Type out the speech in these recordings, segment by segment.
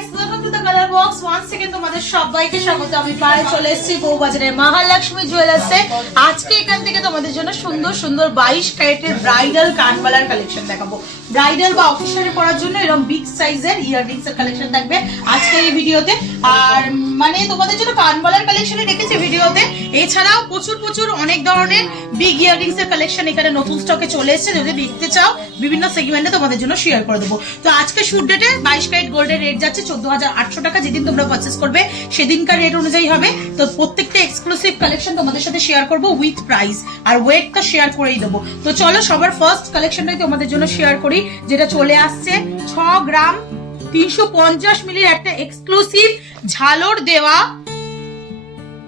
guys, welcome to the Color Box. Once again তোমাদের সবাইকে স্বাগত। আমি পায়ে চলে এসেছি বউবাজারের মহালক্ষ্মী জুয়েলার্সে। আজকে এখান থেকে তোমাদের জন্য সুন্দর সুন্দর 22 ক্যারেটের ব্রাইডাল কানবালার কালেকশন দেখাবো। ব্রাইডাল বা অকেশনে পরার জন্য এরকম বিগ সাইজের ইয়াররিংস এর কালেকশন থাকবে আজকে এই ভিডিওতে। আর মানে তোমাদের জন্য কানবালার কালেকশনই রেখেছি ভিডিওতে। এছাড়াও প্রচুর অনেক ধরনের বিগ ইয়াররিংস এর কালেকশন এখানে নতুন স্টকে চলে এসেছে। যদি দেখতে চাও বিভিন্ন সেগমেন্টে তোমাদের জন্য শেয়ার করে দেবো। তো আজকে শুট ডেটে 22 ক্যারেট গোল্ডের রেট যাচ্ছে 14,800 টাকা। যেদিন তোমরা পারচেজ করবে সেদিনকার রেট অনুযায়ী হবে। তো প্রত্যেকটা এক্সক্লুসিভ কালেকশন তোমাদের সাথে শেয়ার করব উইথ প্রাইস, আর ওয়েটটা শেয়ার করেই দেবো। তো চলো সবার ফার্স্ট কালেকশনটাই তোমাদের জন্য শেয়ার করি, যেটা চলে আসছে 6 গ্রাম 350 মিলির একটা এক্সক্লুসিভ ঝালর দেওয়া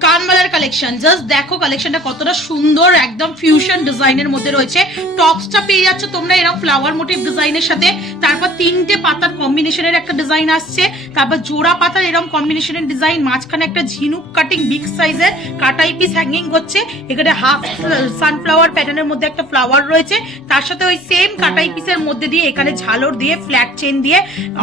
কানবালার কালেকশন। জাস্ট দেখো কালেকশনটা কতটা সুন্দর, একদম ফিউশন ডিজাইনের মধ্যে রয়েছে। টপসটা পেয়ে যাচ্ছ তোমরা এরকম ফ্লাওয়ার মোটিভ ডিজাইনের সাথে, তারপর 3টে পাতার কম্বিনেশনের একটা ডিজাইন আসছে, তারপর জোড়া পাতার এরকম কম্বিনেশনের ডিজাইন, মাঝখানে একটা ঝিনুক কাটিং বিগ সাইজের কাটাই পিস হ্যাঙ্গিং হচ্ছে। এখানে হাফ সানফ্লাওয়ার প্যাটার্নের মধ্যে একটা ফ্লাওয়ার রয়েছে, তার সাথে ওই সেম কাটাই পিসের মধ্যে দিয়ে এখানে ঝালর দিয়ে ফ্ল্যাট চেন দিয়ে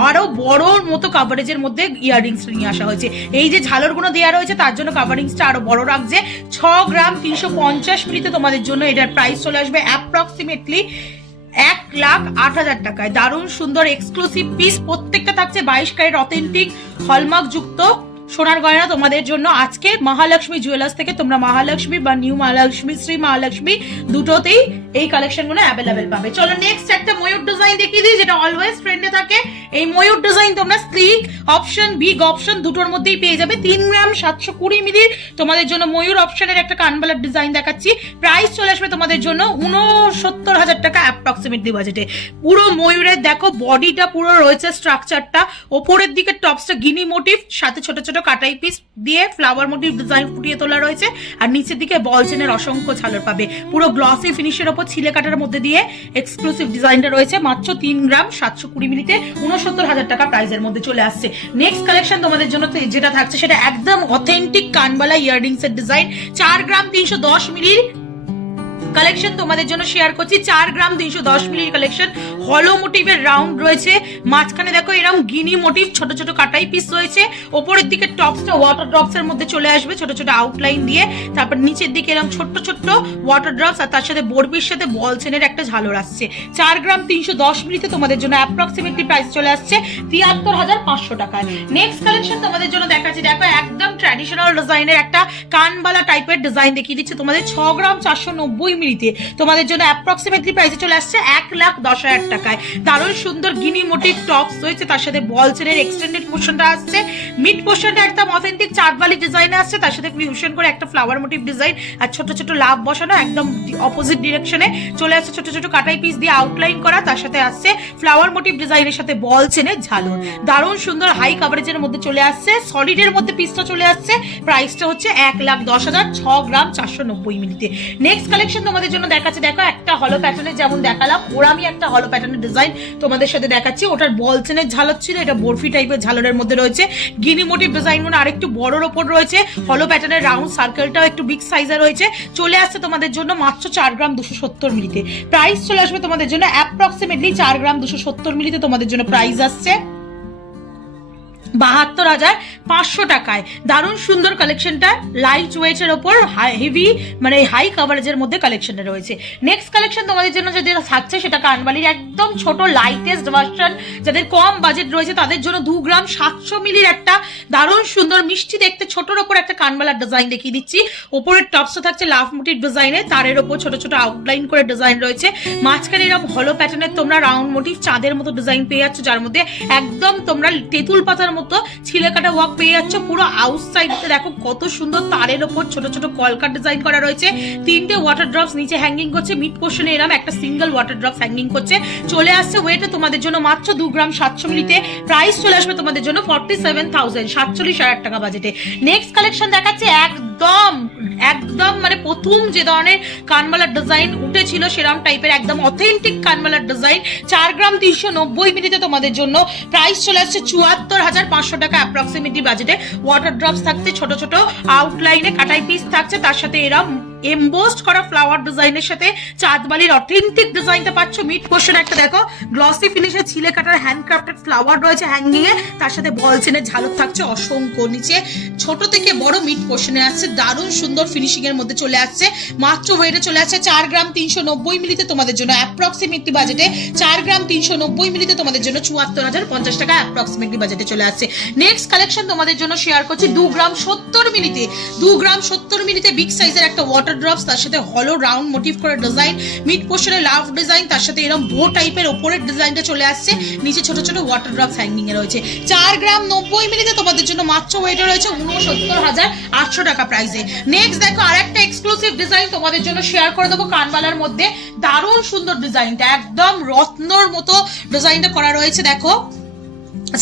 আরো বড় মতো কাভারেজের মধ্যে ইয়াররিংস নিয়ে আসা হয়েছে। এই যে ঝালরগুলো দেওয়া রয়েছে তার জন্য কাভারিং আরো বড় রাখছে। 6 গ্রাম 350 মিলিতে তোমাদের জন্য এটার প্রাইস চলে আসবে অ্যাপ্রক্সিমেটলি 1,08,000 টাকায়। দারুণ সুন্দর এক্সক্লুসিভ পিস, প্রত্যেকটা থাকছে 22 ক্যারেট অথেন্টিক হলমার্ক যুক্ত সোনার গয়না তোমাদের জন্য। আজকে মহালক্ষ্মী জুয়েলার্স থেকে তোমরা মহালক্ষ্মী বা নিউ মহালক্ষ্মী, শ্রী মহালক্ষ্মী দুটোতেই এই কালেকশন গুলো অ্যাভেলেবেল পাবে। চলো নেক্সট একটা ময়ূর ডিজাইন দেখিয়ে দিই, যেটা অলওয়েজ ট্রেন্ডে থাকে। এই ময়ূর ডিজাইন তোমরা স্লিক অপশন, বিগ অপশন দুটোর মধ্যেই পেয়ে যাবে। 3 গ্রাম 720 মিলির তোমাদের জন্য ময়ূর অপশনের একটা কানবালার ডিজাইন দেখাচ্ছি। প্রাইস চলে আসবে তোমাদের জন্য 69,000 টাকা অ্যাপ্রক্সিমেটলি বাজেটে। পুরো ময়ূরের দেখো বডিটা পুরো রয়েছে স্ট্রাকচারটা, ওপরের দিকে টপসটা গিনি মোটিভ, সাথে ছোট ছোট কাটাই পিস দিয়ে ফ্লাওয়ার মোটিভ ডিজাইন ফুটিয়ে তোলা রয়েছে, আর নিচের দিকে বল চেনের অসংখ্য ঝালর পাবে। পুরো গ্লসি ফিনিশের ওপর ছিলে কাটার মধ্যে দিয়ে এক্সক্লুসিভ ডিজাইনটা রয়েছে। মাত্র 3 গ্রাম 720 মিলিতে 69,000 টাকা প্রাইসের মধ্যে চলে আসছে। নেক্সট কালেকশন তোমাদের জন্য যেটা থাকছে সেটা একদম অথেন্টিক কানবালা ইয়াররিংস এর ডিজাইন। 4 গ্রাম 310 মিলির কালেকশন তোমাদের জন্য শেয়ার করছি। 4 গ্রাম 310 মিলির কালেকশন, হলো মোটিভের রাউন্ড রয়েছে, মাঝখানে দেখো এরকম গিনি মোটিভ ছোট ছোট কাটাই পিস রয়েছে। ওপরের দিকে টপসটা ওয়াটার ড্রপস এর মধ্যে চলে আসবে ছোট ছোট আউটলাইন দিয়ে, তারপর নিচের দিকে এরকম ছোট্ট ওয়াটার ড্রপস, আর তার সাথে বরবির সাথে বল চেনের একটা ঝালর আসছে। 4 গ্রাম 310 মিলিতে তোমাদের জন্য অ্যাপ্রক্সিমেটলি প্রাইস চলে আসছে 73,500 টাকায়। নেক্সট কালেকশন তোমাদের জন্য দেখাচ্ছি, দেখো একদম ট্র্যাডিশনাল ডিজাইনের একটা কানবালা টাইপের ডিজাইন দেখিয়ে দিচ্ছে তোমাদের। 6 গ্রাম 490 মিলিতে তোমাদের জন্য অ্যাপ্রক্সিমেটলি প্রাইসে চলে আসছে 1,10,000 টাকায়। দারুণ সুন্দর গিনি মোটিভ টপস রয়েছে, তার সাথে বল চেনের এক্সটেন্ডেড পোর্শনটা আসছে, মিড পোর্শনটা একদম অথেন্টিক চাঁদবালি ডিজাইনে আসছে, তার সাথে ফিউশন করে একটা ফ্লাওয়ার মোটিভ ডিজাইন, আর ছোট ছোট লাভ বসানো একদম অপোজিট ডিরেকশনে চলে আসছে, ছোট ছোট কাটাই পিস দিয়ে আউটলাইন করা, তার সাথে আসছে ফ্লাওয়ার মোটিভ ডিজাইনের সাথে বল চেনের ঝালর। দারুণ সুন্দর হাই কাভারেজের মধ্যে চলে আসছে, সলিডের মধ্যে পিসটা চলে আসছে। প্রাইসটা হচ্ছে 1,10,000, 6 গ্রাম 490 মিলিতে। নেক্সট কালেকশন তোমাদের জন্য দেখাচ্ছি, দেখো একটা হলো প্যাটার্নের যেমন দেখালাম, ওর আমি একটা হলো প্যাটার্নের ডিজাইন তোমাদের সাথে দেখাচ্ছি। ওটার বল চেনের ঝালর ছিল, এটা বরফি টাইপের ঝালরের মধ্যে রয়েছে। গিনি মোটিভ ডিজাইন গুলো আরেকটু বড়র ওপর রয়েছে, হলো প্যাটার্নের রাউন্ড সার্কেলটাও একটু বিগ সাইজের রয়েছে। চলে আসছে তোমাদের জন্য মাত্র 4 গ্রাম 270 মিলিতে। প্রাইস চলে আসবে তোমাদের জন্য অ্যাপ্রক্সিমেটলি 4 গ্রাম 270 মিলিতে তোমাদের জন্য প্রাইস আসছে 72,500 টাকায়। দারুণ সুন্দর কালেকশনটা, লাইট ওয়েটের ওপর হেভি মানে হাই কাভারেজের মধ্যে কালেকশনটা রয়েছে। নেক্সট কালেকশন তোমাদের জন্য যেটা থাকছে সেটা কানবালির একদম ছোট লাইটেস্ট ভার্সন, যাদের কম বাজেট রয়েছে তাদের জন্য 2 গ্রাম 700 মিলির একটা দারুণ সুন্দর মিষ্টি দেখতে ছোটর ওপর একটা কানবালার ডিজাইন দেখিয়ে দিচ্ছি। ওপরের টপসটা থাকছে লাভ মোটিভ ডিজাইনে, তারের ওপর ছোট ছোট আউটলাইন করে ডিজাইন রয়েছে, মাঝখানে এরকম হলো প্যাটার্নের তোমরা রাউন্ড মোটিভ চাঁদের মতো ডিজাইন পেয়ে যাচ্ছ, যার মধ্যে একদম তোমরা তেঁতুল পাতার মতো ছিলে কাটা ওয়ার্ক পেয়ে যাচ্ছ। পুরো আউটসাইডে দেখো কত সুন্দর তারের ওপর ছোট ছোট কলকার ডিজাইন করা রয়েছে। 3টে ওয়াটার ড্রপস নিচে হ্যাঙ্গিং করছে, মিড পোর্শনে এরকম একটা সিঙ্গেল ওয়াটার ড্রপস হ্যাঙ্গিং করছে। চলে আসছে ওয়েটে তোমাদের জন্য মাত্র 2 গ্রাম 700 মিলিতে। প্রাইস চলে আসবে তোমাদের জন্য 47,000, 47,000 টাকা বাজেটে। নেক্সট কালেকশন দেখাচ্ছে একদম মানে প্রথম যে ধরনের কানবালার ডিজাইন উঠেছিল সেরকম টাইপের একদম অথেন্টিক কানবালার ডিজাইন। 4 গ্রাম 390 মিলিতে তোমাদের জন্য প্রাইস চলে আসছে 74,500 টাকা অ্যাপ্রক্সিমেটলি বাজেটে। ওয়াটার ড্রপস থাকছে ছোট ছোট আউটলাইনে, কাটাই পিস থাকছে, তার সাথে এরকম এমবোসড করা ফ্লাওয়ার ডিজাইনের সাথে চাঁদবালির অথেন্টিক ডিজাইনটা পাচ্ছ। মিড পোর্শন একটা দেখো গ্লসি ফিনিশে ছিলে কাটার হ্যান্ডক্রাফটেড ফ্লাওয়ার রয়েছে হ্যাঙ্গিং এ, তার সাথে বল চেনের ঝালক থাকছে অসংখ্য। নিচে ছোট থেকে বড় মিড পোর্শনে আসছে, দারুণ সুন্দর ফিনিশিং এর মধ্যে চলে আসছে। মাত্র ওয়েটে চলে আসছে 4 গ্রাম 390 মিলিতে তোমাদের জন্য অ্যাপ্রক্সিমেটলি বাজেটে 4 গ্রাম 390 মিলিতে তোমাদের জন্য 74,050 টাকা অ্যাপ্রক্সিমেটলি বাজেটে চলে আসছে। নেক্সট কালেকশন তোমাদের জন্য শেয়ার করছি 2 গ্রাম 70 মিলিতে। 2 গ্রাম 70 মিলিতে বিগ সাইজের একটা ওয়াটার ড্রপস, তার সাথে হলো রাউন্ড মোটিভ করে ডিজাইন, মিড পোর্শনে লাভ ডিজাইন, তার সাথে এরকম বো টাইপের ওপরের ডিজাইনটা চলে আসছে। নিচে ছোট ছোট ওয়াটার ড্রপস হ্যাঙ্গিং এ রয়েছে। 4 গ্রাম 90 মিলিতে তোমাদের জন্য মাত্র ওয়েটে রয়েছে 69,800 টাকা প্রাইসে। নেক্সট দেখো আরেকটা এক্সক্লুসিভ ডিজাইন তোমাদের জন্য শেয়ার করে দেবো কানবালার মধ্যে। দারুণ সুন্দর ডিজাইনটা, একদম রত্নর মতো ডিজাইনটা করা রয়েছে। দেখো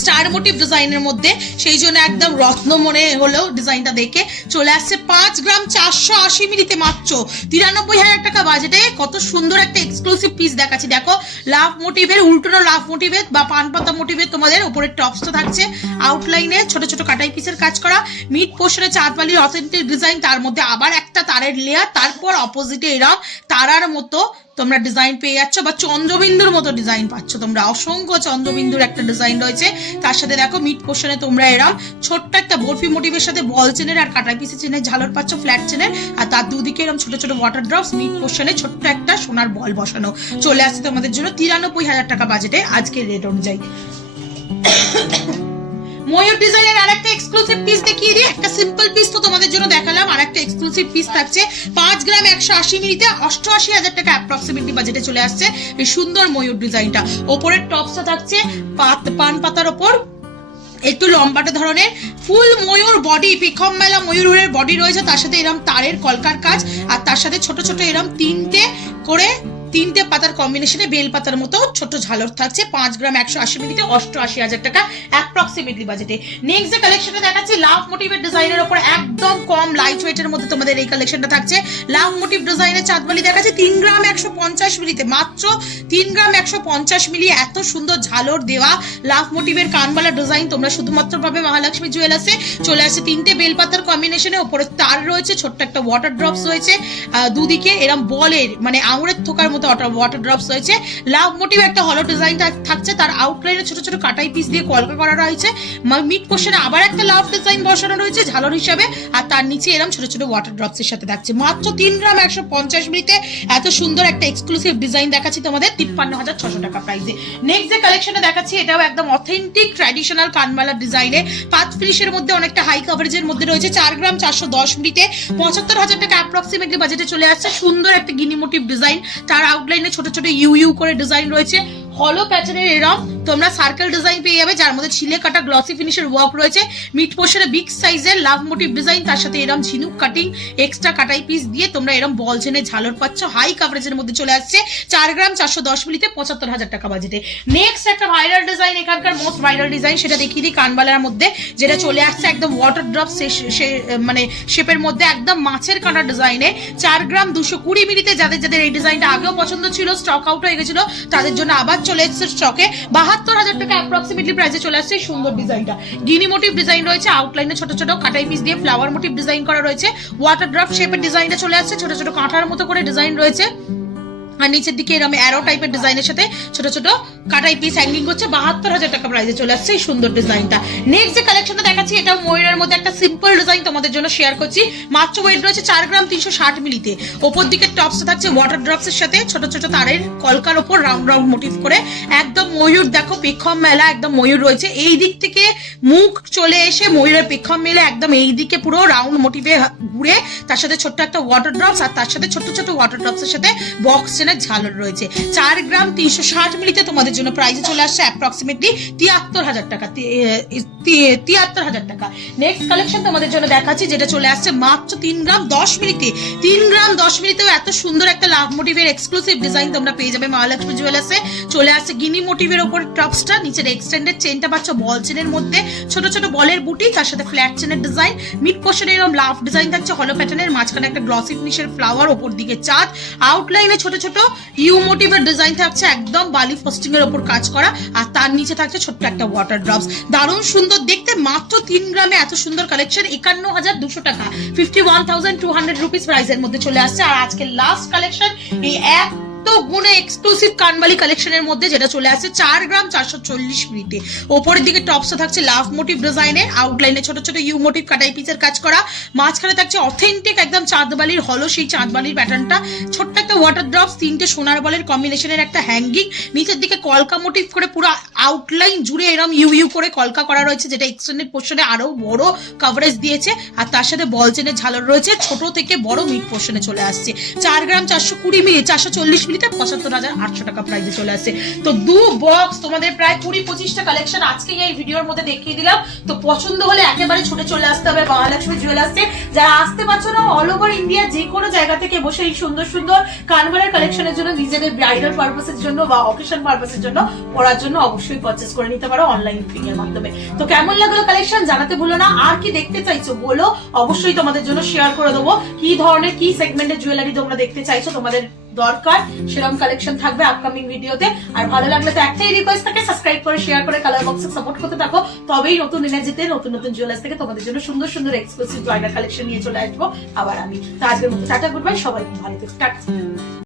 স্টার মোটিভ ডিজাইনের মধ্যে, সেই জন্য একদম রত্ন মনে হলেও ডিজাইনটা দেখে চলে আসছে 5 গ্রাম 480 মিলিতে মাত্র 93,000 টাকা বাজেটে। কত সুন্দর একটা এক্সক্লুসিভ পিস দেখাচ্ছি। দেখো লাভ মোটিভের, উল্টোনো লাভ মোটিভের বা পান পাতা মোটিভের তোমাদের উপরে টপসটা থাকছে আউটলাইনে ছোট ছোট কাটাই পিসের কাজ করা। মিড পোর্শনে চাঁদবালির অথেন্টিক ডিজাইন, তার মধ্যে আবার একটা তারের লেয়ার, তারপর অপোজিটে এরকম তারার মতো তোমরা ডিজাইন পেয়ে যাচ্ছ বা চন্দ্রবিন্দুর মতো ডিজাইন পাচ্ছ তোমরা। অসংখ্য চন্দ্রবিন্দুর একটা ডিজাইন রয়েছে। তার সাথে দেখো মিড পোর্শনে তোমরা এরকম ছোট্ট একটা বরফি মোটিভের সাথে বল চেনের আর কাটাই পিসের চেনের ঝালর পাচ্ছ, ফ্ল্যাট চেনের, আর তার দুদিকে এরকম ছোট ছোট ওয়াটার ড্রপস। মিড পোর্শনে ছোট্ট একটা সোনার বল বসানো চলে আসছে তোমাদের জন্য 93,000 টাকা বাজেটে আজকের রেট অনুযায়ী। ময়ূর ডিজাইনের আরেকটা এক্সক্লুসিভ পিস দেখিয়ে দিই। একটা সিম্পল পিস তো তোমাদের জন্য দেখালাম, আরেকটা এক্সক্লুসিভ পিস থাকছে 5 গ্রাম 180 মিলিতে 88,000 টাকা অ্যাপ্রক্সিমেটলি বাজেটে চলে আসছে এই সুন্দর ময়ূর ডিজাইনটা। ওপরের টপসটা থাকছে পান পাতার ওপর একটু লম্বাটে ধরনের ফুল ময়ূর বডি, পেখম মেলা ময়ূরের বডি রয়েছে, তার সাথে এরকম তারের কলকার কাজ, আর তার সাথে ছোট ছোট এরকম তিনটে পাতার কম্বিনেশনে বেল পাতার মতো ছোট ঝালর থাকছে। 5 গ্রাম 180 মিলিতে 88,000 টাকা অ্যাপ্রক্সিমেটলি বাজেটে। নেক্সট যে কালেকশনটা দেখাচ্ছি লাভ মোটিভের ডিজাইনের উপর একদম কম লাইট ওয়েটের মধ্যে তোমাদের এই কালেকশনটা থাকছে। লাভ মোটিভ ডিজাইনের চাঁদবালি দেখাচ্ছি 3 গ্রাম 150 মিলিতে, মাত্র 3 গ্রাম 150 মিলি। এত সুন্দর ঝালর দেওয়া লাভ মোটিভের কানবালা ডিজাইন তোমরা শুধুমাত্র পাবে মহালক্ষ্মী জুয়েলার্সে। চলে আসছে 3টে বেলপাতার কম্বিনেশনে, উপরে তার রয়েছে, ছোট্ট একটা ওয়াটার ড্রপস রয়েছে, দুদিকে এরম বলের মানে আঙুরের থোকার মতো ওয়াটার ড্রপস রয়েছে। লাভ মোটিভ একটা হলো ডিজাইন থাকছে, তার আউটলাইনে ছোট ছোট কাটাই পিস দিয়ে কলকা করা রয়েছে। মিড পোর্শনে আবার একটা লাভ ডিজাইন বসানো রয়েছে ঝালর হিসাবে, আর তার নিচে এরম ছোট ছোট ওয়াটার ড্রপস এর সাথে থাকছে। মাত্র 3 গ্রাম 150 মিলিতে এত সুন্দর একটা এক্সক্লুসিভ ডিজাইন দেখাচ্ছি তোমাদের 53,600 টাকা প্রাইসে। নেক্সট যে কালেকশনে দেখাচ্ছি এটাও একদম অথেন্টিক ট্র্যাডিশনাল কানবালা ডিজাইনে, পাত ফিনিশের মধ্যে অনেকটা হাই কভারেজের মধ্যে রয়েছে। 4 গ্রাম 410 মিলিতে 75,000 টাকা অ্যাপ্রক্সিমেটলি বাজেটে চলে আসছে। সুন্দর একটা গিনি মোটিভ ডিজাইন, তার আউটলাইনে ছোট ছোট ইউ করে ডিজাইন রয়েছে। হলো প্যাটার্নের এরম তোমরা সার্কেল ডিজাইন পেয়ে যাবে, যার মধ্যে ছিলে কাটা গ্লসি ফিনিশের ওয়ার্ক রয়েছে। মিড পোর্শনে বিগ সাইজের লাভ মোটিভ ডিজাইন, তার সাথে এরম ঝিনুক কাটিং এক্সট্রা কাটাই পিস দিয়ে তোমরা এরম বল চেনে ঝালর পাচ্ছ। হাই কাভারেজের মধ্যে চলে আসছে 4 গ্রাম 410 মিলিতে 75,000 টাকা বাজেটে। নেক্সট একটা ভাইরাল ডিজাইন, এখানকার মোস্ট ভাইরাল ডিজাইন, সেটা দেখিয়ে দিই কানবালার মধ্যে, যেটা চলে আসছে একদম ওয়াটার ড্রপ মানে শেপের মধ্যে একদম মাছের কাঁটা ডিজাইনে। 4 গ্রাম 220 মিলিতে যাদের যাদের এই ডিজাইনটা আগেও পছন্দ ছিল, স্টক আউট হয়ে গেছিল, তাদের জন্য আবার চলে এসেছে স্টকে। 72,000 টাকা অ্যাপ্রক্সিমেটলি প্রাইসে চলে আসছে সুন্দর ডিজাইনটা। গিনি মোটিভ ডিজাইন রয়েছে, আউটলাইনে ছোট ছোট কাটাই পিস দিয়ে ফ্লাওয়ার মোটিভ ডিজাইন করা রয়েছে। ওয়াটার ড্রপ শেপের ডিজাইনটা চলে আসছে, ছোট ছোট কাঁটার মতো করে ডিজাইন রয়েছে, আর নিচের দিকে এরকম অ্যারো টাইপের ডিজাইনের সাথে ছোট ছোট কাটাই পিস হ্যাঙ্গিং করছে। 72,000 টাকা প্রাইসে চলে আসছে এই সুন্দর ডিজাইনটা। নেক্সট যে কালেকশনটা দেখাচ্ছি এটাও ময়ূরের মধ্যে একটা সিম্পল ডিজাইন তোমাদের জন্য শেয়ার করছি। মাত্র ওয়েট রয়েছে 4 গ্রাম 360 মিলিতে। ওপর দিকে টপসটা থাকছে ওয়াটার ড্রপস এর সাথে ছোট ছোট তারের কলকার ওপর রাউন্ড রাউন্ড মোটিভ করে। একদম ময়ূর দেখো, পেখম মেলা একদম ময়ূর রয়েছে। এই দিক থেকে মুখ চলে এসে ময়ূরের পেখম মেলে একদম এই দিকে পুরো রাউন্ড মোটিভে ঘুরে, তার সাথে ছোট্ট একটা ওয়াটার ড্রপস, আর তার সাথে ছোট ছোট ওয়াটার ড্রপস এর সাথে বক্স চেনের ঝালর রয়েছে। 4 গ্রাম 360 মিলিতে তোমাদের জন্য প্রাইসে চলে আসছে অ্যাপ্রক্সিমেটলি 73,000 টাকা। 73,000 টাকা। নেক্সট কালেকশন তোমাদের জন্য দেখাচ্ছি, যেটা চলে আসছে মাত্র 3 গ্রাম 10 মিলিতে। 3 গ্রাম 10 মিলিতেও এত সুন্দর একটা লাভ মোটিভের এক্সক্লুসিভ ডিজাইন তোমরা পেয়ে যাবে মহালক্ষ্মী জুয়েলার্সে। চলে আসছে গিনি মোটিভের ওপর টপসটা, নিচের এক্সটেন্ডেড চেনটা পাচ্ছ বল চেনের মধ্যে, ছোট ছোট বলের বুটি, তার সাথে ফ্ল্যাট চেনের ডিজাইন। মিড পোর্শনে এরকম লাভ ডিজাইন থাকছে হলো প্যাটার্নের, মাঝখানে একটা গ্লসি ফিনিশের ফ্লাওয়ার, ওপর দিকে চাঁদ, আউটলাইনে ছোট ছোট ইউ মোটিভের ডিজাইন থাকছে একদম বালি ফস্টিং এর ওপর কাজ করা, আর তার নিচে থাকছে ছোট্ট একটা ওয়াটার ড্রপস। দারুণ সুন্দর দেখতে, মাত্র 3 গ্রামে এত সুন্দর কালেকশন, 51,200 টাকা, 51,200 রুপিস প্রাইসের মধ্যে চলে আসছে। আর আজকে লাস্ট কালেকশন এই তো গুণে এক্সক্লুসিভ কানবালি কালেকশনের মধ্যে, যেটা চলে আসছে 4 গ্রাম 440 মিলিতে। ওপরের দিকে টপসে থাকছে লাভ মোটিভ ডিজাইনে, আউটলাইনে ছোট ছোট ইউ মোটিভ কাটাই পিসের কাজ করা, মাঝখানে থাকছে অথেন্টিক একদম চাঁদবালির হলো সেই চাঁদবালির প্যাটার্নটা, ছোট্ট একটা ওয়াটার ড্রপস, 3টে সোনার বলের কম্বিনেশনের একটা হ্যাঙ্গিং, নিচের দিকে কলকা মোটিভ করে পুরো আউটলাইন জুড়ে এরকম ইউ ইউ করে কলকা করা রয়েছে, যেটা এক্সটেন্ডেড পোর্শনে আরো বড় কভারেজ দিয়েছে। আর তার সাথে বল চেনের ঝালর রয়েছে, ছোট থেকে বড় মিড পোর্শনে চলে আসছে। 4 গ্রাম 420 মিলি 440 মিলিতে 75,800 টাকা প্রাইসে চলে আসছে। তো 2 বক্স তোমাদের প্রায় 20-25টা কালেকশন আজকে এই ভিডিওর মধ্যে দেখিয়ে দিলাম। তো পছন্দ হলে একেবারে ছুটে চলে আসতে হবে মহালক্ষ্মী জুয়েলার্সে। যারা আসতে পারছো না, অল ওভার ইন্ডিয়া যে কোনো জায়গা থেকে বসে এই সুন্দর সুন্দর কানবালার কালেকশনের জন্য, নিজেদের ব্রাইডাল পারপাসের জন্য বা অকেশন পারপাসের জন্য পরার জন্য অবশ্যই পারচেজ করে নিতে পারো অনলাইন বুকিং এর মাধ্যমে। তো কেমন লাগলো কালেকশন জানাতে ভুলো না, আর কি দেখতে চাইছো বলো, অবশ্যই তোমাদের জন্য শেয়ার করে দেবো কি ধরনের কি সেগমেন্টের জুয়েলারি তোমরা দেখতে চাইছো, তোমাদের দরকার সেরকম কালেকশন থাকবে আপকামিং ভিডিওতে। আর ভালো লাগলে তো একটাই রিকোয়েস্ট থাকে, সাবস্ক্রাইব করে শেয়ার করে কালার বক্সে সাপোর্ট করতে থাকো, তবেই নতুন এনার্জিতে নতুন নতুন জুয়েলার্স থেকে তোমাদের জন্য সুন্দর সুন্দর এক্সক্লুসিভ ব্রাইডাল কালেকশন নিয়ে চলে আসবো আবার আমি। তো আজকের মতো টাটা, গুড বাই, সবাই ভালো থেকো, টাটা।